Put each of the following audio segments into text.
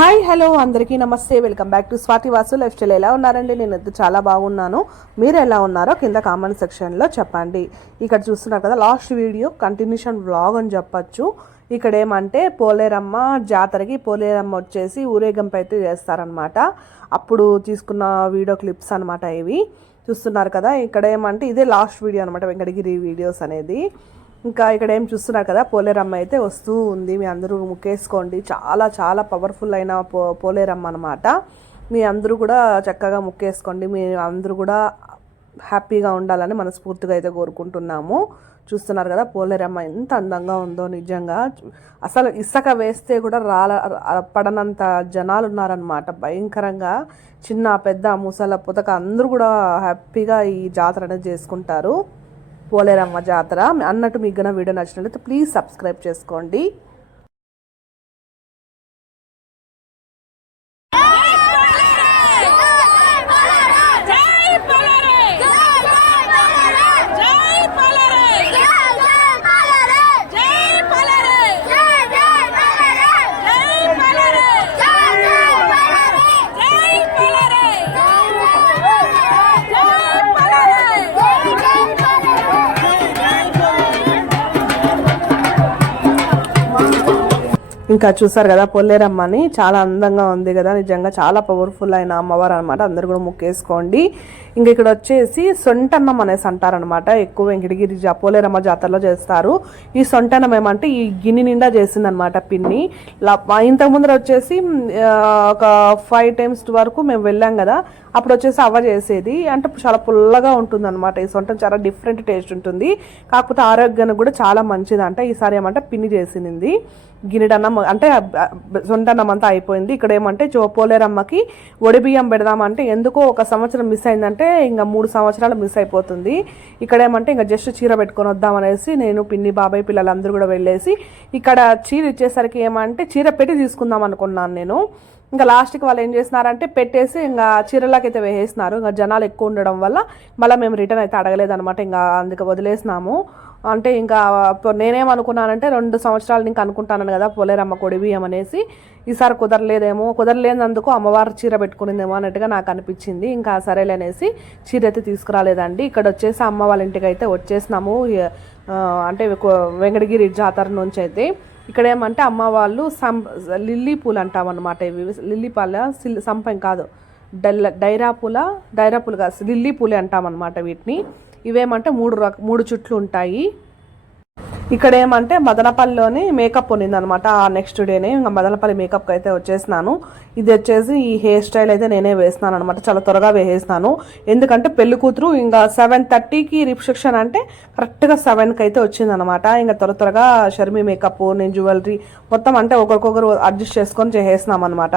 Hi hello అందరికీ నమస్తే. Welcome back to Swathi Vasu life style. ఎలా ఉన్నారండి? నేను అయితే చాలా బాగున్నాను. మీరు ఎలా ఉన్నారో కింద కామెంట్ సెక్షన్లో చెప్పండి. ఇక్కడ చూస్తున్నారు కదా లాస్ట్ వీడియో కంటిన్యూషన్ వ్లాగ్ అని చెప్పచ్చు. ఇక్కడ ఏమంటే పోలేరమ్మ జాతరకి పోలేరమ్మ వచ్చేసి ఊరేగింపు అయితే చేస్తారనమాట అప్పుడు తీసుకున్న వీడియో క్లిప్స్ అనమాట ఇవి. చూస్తున్నారు కదా ఇక్కడ ఏమంటే ఇదే లాస్ట్ వీడియో అనమాట వెంకటగిరి వీడియోస్ అనేది. ఇంకా ఇక్కడ ఏం చూస్తున్నారు కదా పోలేరమ్మ అయితే వస్తూ ఉంది. మీ అందరూ ముక్కేసుకోండి చాలా చాలా పవర్ఫుల్ అయిన పో పోలేరమ్మ అనమాట మీ అందరూ కూడా చక్కగా ముక్కేసుకోండి మీ అందరూ కూడా హ్యాపీగా ఉండాలని మనస్ఫూర్తిగా అయితే కోరుకుంటున్నాము. చూస్తున్నారు కదా పోలేరమ్మ ఎంత అందంగా ఉందో నిజంగా. అసలు ఇసుక వేస్తే కూడా రాల పడనంత జనాలు ఉన్నారనమాట భయంకరంగా చిన్న పెద్ద ముసల పుతక అందరూ కూడా హ్యాపీగా ఈ జాతర అనేది చేసుకుంటారు. పోలేరమ్మ జాతర అన్నట్టు మీకు గన వీడియో నచ్చినట్లయితే ప్లీజ్ సబ్స్క్రైబ్ చేసుకోండి. ఇంకా చూసారు కదా పొల్లేరమ్మని చాలా అందంగా ఉంది కదా నిజంగా చాలా పవర్ఫుల్ అయిన అమ్మవారు అనమాట అందరు కూడా ముక్కేసుకోండి. ఇంకా ఇక్కడ వచ్చేసి సొంటన్నం అనేసి అంటారనమాట ఎక్కువ వెంకటగిరి జా పోలేరమ్మ జాతరలో చేస్తారు. ఈ సొంటన్నం ఏమంటే ఈ గిన్నె నిండా చేసిందనమాట పిన్ని. ఇంతకు ముందర వచ్చేసి ఒక ఫైవ్ టైమ్స్ వరకు మేము వెళ్ళాం కదా అప్పుడు వచ్చేసి అవ్వ చేసేది. అంటే చాలా పుల్లగా ఉంటుందన్నమాట. ఈ సొంటం చాలా డిఫరెంట్ టేస్ట్ ఉంటుంది. కాకపోతే ఆరోగ్యానికి కూడా చాలా మంచిది అంట ఈసారి ఏమంటే పిన్ని చేసింది. గిన్నెడన్నం అంటే సొంటన్నం అంతా అయిపోయింది. ఇక్కడ ఏమంటే చో పోలేరమ్మకి ఒడిబియ్యం పెడదామంటే ఎందుకో ఒక సంవత్సరం మిస్ అయిందంటే ఇంకా మూడు సంవత్సరాలు మిస్ అయిపోతుంది. ఇక్కడ ఏమంటే ఇంకా జస్ట్ చీర పెట్టుకొని వద్దామనేసి నేను పిన్ని బాబాయ్ పిల్లలందరూ కూడా వెళ్ళేసి ఇక్కడ చీర ఇచ్చేసరికి ఏమంటే చీర పెట్టి తీసుకుందాం అనుకున్నాను నేను. ఇంకా లాస్ట్కి వాళ్ళు ఏం చేస్తున్నారంటే పెట్టేసి ఇంకా చీరలకైతే వేసేసినారు. ఇంకా జనాలు ఎక్కువ ఉండడం వల్ల మళ్ళీ మేము రిటర్న్ అయితే అడగలేదనమాట ఇంకా అందుకే వదిలేసినాము. అంటే ఇంకా నేనేమనుకున్నానంటే రెండు సంవత్సరాలు ఇంకా అనుకుంటాను కదా పోలేరమ్మ కొడి బియ్యం అనేసి ఈసారి కుదరలేదేమో కుదరలేనందుకు అమ్మవారు చీర పెట్టుకునిందేమో అన్నట్టుగా నాకు అనిపించింది. ఇంకా సరేలే అనేసి చీర అయితే తీసుకురాలేదండి. ఇక్కడ వచ్చేసి అమ్మ వాళ్ళ ఇంటికి అయితే వచ్చేసినాము. అంటే వెంకటగిరి జాతర నుంచి అయితే. ఇక్కడ ఏమంటే అమ్మ వాళ్ళు సం లిల్లీ పూలు అంటాం ఇవి. లిల్లీ పాల సిల్- సంపంగి కాదు. డల్ల డైరా పూల డైరా పూలు కాదు లిల్లీ పూలే అంటామన్నమాట వీటిని. ఇవేమంటే మూడు రక మూడు చుట్లు ఉంటాయి. ఇక్కడ ఏమంటే మదనపల్లిలోనే మేకప్ ఉన్నింది అనమాట ఆ నెక్స్ట్ డేనే ఇంకా మదనపల్లి మేకప్కి అయితే వచ్చేసినాను. ఇది వచ్చేసి ఈ హెయిర్ స్టైల్ అయితే నేనే వేసినాను అనమాట చాలా త్వరగా వేసేసినాను. ఎందుకంటే పెళ్ళి కూతురు ఇంకా సెవెన్ థర్టీకి రిసెప్షన్ అంటే కరెక్ట్గా సెవెన్కి అయితే వచ్చిందనమాట ఇంకా త్వర త్వరగా షర్మి మేకప్ నేను జ్యువెలరీ మొత్తం అంటే ఒకరికొకరు అడ్జస్ట్ చేసుకొని చేసేసినాం అనమాట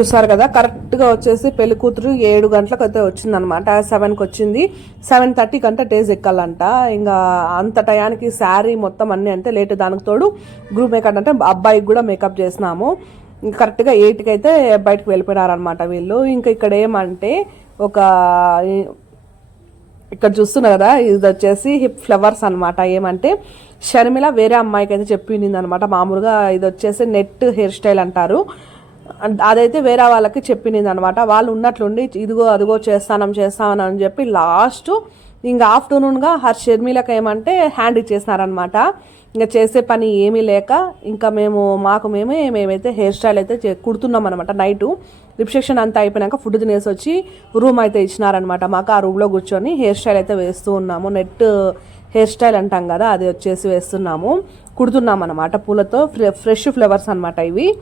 చూసారు కదా కరెక్ట్గా వచ్చేసి పెళ్ళి కూతురు ఏడు గంటలకు అయితే వచ్చిందనమాట సెవెన్కి వచ్చింది. సెవెన్ థర్టీకి అంటే టేజ్ ఎక్కాలంట. ఇంకా అంత టయానికి శారీ మొత్తం అన్ని అంటే లేట్ దానికి తోడు గ్రూప్ మేకప్ అంటే అబ్బాయికి కూడా మేకప్ చేసినాము. ఇంకా కరెక్ట్గా ఎయిట్కి అయితే బయటకు వెళ్ళిపోయినారనమాట వీళ్ళు. ఇంకా ఇక్కడ ఏమంటే ఒక ఇక్కడ చూస్తున్నారు కదా ఇది వచ్చేసి హిప్ ఫ్లవర్స్ అన్నమాట. ఏమంటే షర్మిల వేరే అమ్మాయికి అయితే చెప్పింది అనమాట మామూలుగా ఇది వచ్చేసి నెట్ హెయిర్ స్టైల్ అంటారు. అదైతే వేరే వాళ్ళకి చెప్పింది అనమాట వాళ్ళు ఉన్నట్లుండి ఇదిగో అదిగో చేస్తానం చేస్తానని అని చెప్పి లాస్ట్ ఇంకా ఆఫ్టర్నూన్గా హర్ షర్మిలకు ఏమంటే హ్యాండ్ ఇచ్చేసినారనమాట. ఇంకా చేసే పని ఏమీ లేక ఇంకా మేము మాకు మేమే మేమైతే హెయిర్ స్టైల్ అయితే చే- కుడుతున్నాం అనమాట నైటు. రిసెప్షన్ అంతా అయిపోయినాక ఫుడ్ తినేసి వచ్చి రూమ్ అయితే ఇచ్చినారనమాట. మాకు ఆ రూమ్లో కూర్చొని హెయిర్ స్టైల్ అయితే వేస్తూ ఉన్నాము. నెట్ హెయిర్ స్టైల్ అంటాం కదా అది వచ్చేసి వేస్తున్నాము. కుడుతున్నాం అనమాట పూలతో. ఫ్రె- ఫ్రెష్ ఫ్లవర్స్ అనమాట ఇవి.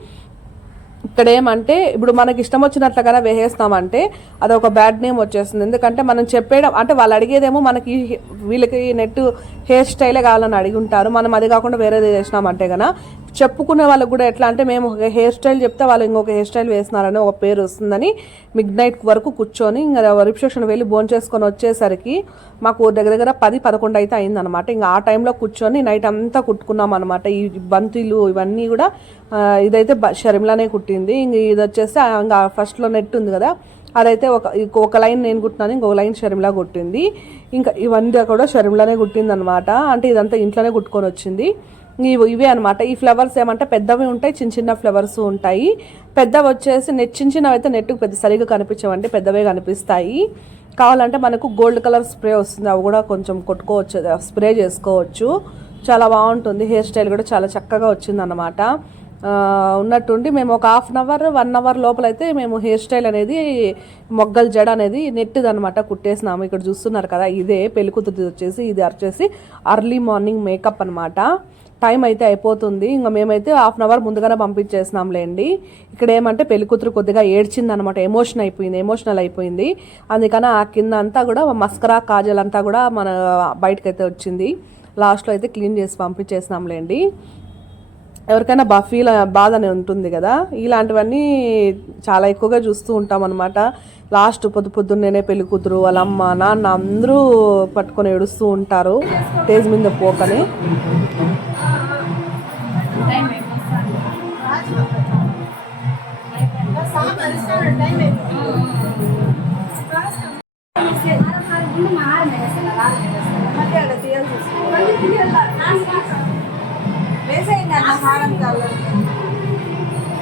ఇక్కడ ఏమంటే ఇప్పుడు మనకి ఇష్టం వచ్చినట్లుగానే వేసేస్తామంటే అది ఒక బ్యాడ్ నేమ్ వచ్చేస్తుంది. ఎందుకంటే మనం చెప్పేయడం అంటే వాళ్ళు అడిగేదేమో మనకి వీళ్ళకి నెట్ హెయిర్ స్టైలే కావాలని అడిగి ఉంటారు. మనం అది కాకుండా వేరేది చేసినామంటే కనుక చెప్పుకునే వాళ్ళకి కూడా ఎట్లా అంటే మేము ఒక హెయిర్ స్టైల్ చెప్తే వాళ్ళు ఇంకొక హెయిర్ స్టైల్ వేస్తున్నారని ఒక పేరు వస్తుందని మిడ్ నైట్ వరకు కూర్చొని ఇంకా రిసెప్షన్ వెళ్ళి భోంచేసుకొని వచ్చేసరికి మాకు దగ్గర దగ్గర పది పదకొండు అయితే అయిందనమాట ఇంకా ఆ టైంలో కూర్చొని నైట్ అంతా కుట్టుకున్నాం అనమాట ఈ బంతులు ఇవన్నీ కూడా ఇదైతే బ- షర్మిలానే కుట్టింది. ఇంక ఇది వచ్చేసి ఇంకా ఫస్ట్లో నెట్ ఉంది కదా అదైతే ఒక ఒక లైన్ నేను కుట్టినాను ఇంకొక లైన్ షర్మిలా కుట్టింది. ఇంకా ఇవన్నీ కూడా షర్మిలానే కుట్టింది అనమాట అంటే ఇదంతా ఇంట్లోనే కుట్టుకొని వచ్చింది. ఇవి ఇవే అనమాట ఈ ఫ్లవర్స్ ఏమంటే పెద్దవి ఉంటాయి చిన్న చిన్న ఫ్లవర్స్ ఉంటాయి. పెద్దవి వచ్చేసి నెట్ చిన్న చిన్నవి అయితే నెట్కు పెద్ద సరిగా కనిపించవండి పెద్దవే కనిపిస్తాయి. కావాలంటే మనకు గోల్డ్ కలర్ స్ప్రే వస్తుంది అవి కూడా కొంచెం కొట్టుకోవచ్చు స్ప్రే చేసుకోవచ్చు. చాలా బాగుంటుంది హెయిర్ స్టైల్ కూడా చాలా చక్కగా వచ్చిందనమాట ఉన్నట్టుండి మేము ఒక half an hour one hour లోపలైతే మేము హెయిర్ స్టైల్ అనేది మొగ్గల జడ అనేది నెట్ది అనమాట కుట్టేసినాము. ఇక్కడ చూస్తున్నారు కదా ఇదే పెళ్ళికూతురు వచ్చేసి ఇది వచ్చేసి అర్లీ మార్నింగ్ మేకప్ అనమాట టైం అయితే అయిపోతుంది. ఇంకా మేమైతే హాఫ్ అన్ అవర్ ముందుగానే పంపించేసినాంలేండి. ఇక్కడ ఏమంటే పెళ్ళికూతురు కొద్దిగా ఏడ్చింది అనమాట ఎమోషన్ అయిపోయింది ఎమోషనల్ అయిపోయింది. అందుకని ఆ కింద అంతా కూడా మస్కరా కాజల్ అంతా కూడా మన బయటకైతే వచ్చింది. లాస్ట్లో అయితే క్లీన్ చేసి పంపించేసినాంలేండి. ఎవరికైనా బా ఫీల్ బాధ అనేది ఉంటుంది కదా. ఇలాంటివన్నీ చాలా ఎక్కువగా చూస్తూ ఉంటాం అనమాట లాస్ట్ పొద్దు పొద్దున్నేనే పెళ్ళి కూతురు వాళ్ళ అమ్మ నాన్న అందరూ పట్టుకొని ఏడుస్తూ ఉంటారు. స్టేజ్ మీద పోకని.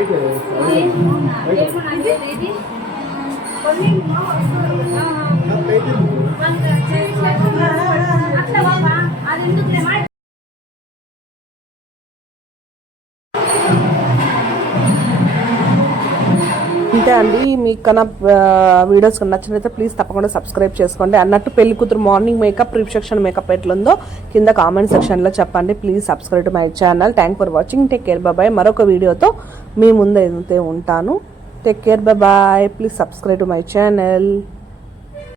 మా- మార్చినప్పుడు అండి. మీకు కన్నా వీడియోస్ కన్నా నచ్చినైతే ప్లీజ్ తప్పకుండా సబ్స్క్రైబ్ చేసుకోండి. అన్నట్టు పెళ్ళి కూతురు మార్నింగ్ మేకప్ రిసెప్షన్ మేకప్ ఎట్లుందో కింద కామెంట్ సెక్షన్లో చెప్పండి. Please subscribe to my channel thank for watching take care bye మరొక వీడియోతో మీ ముందు అయితే ఉంటాను. Take care bye please subscribe to my channel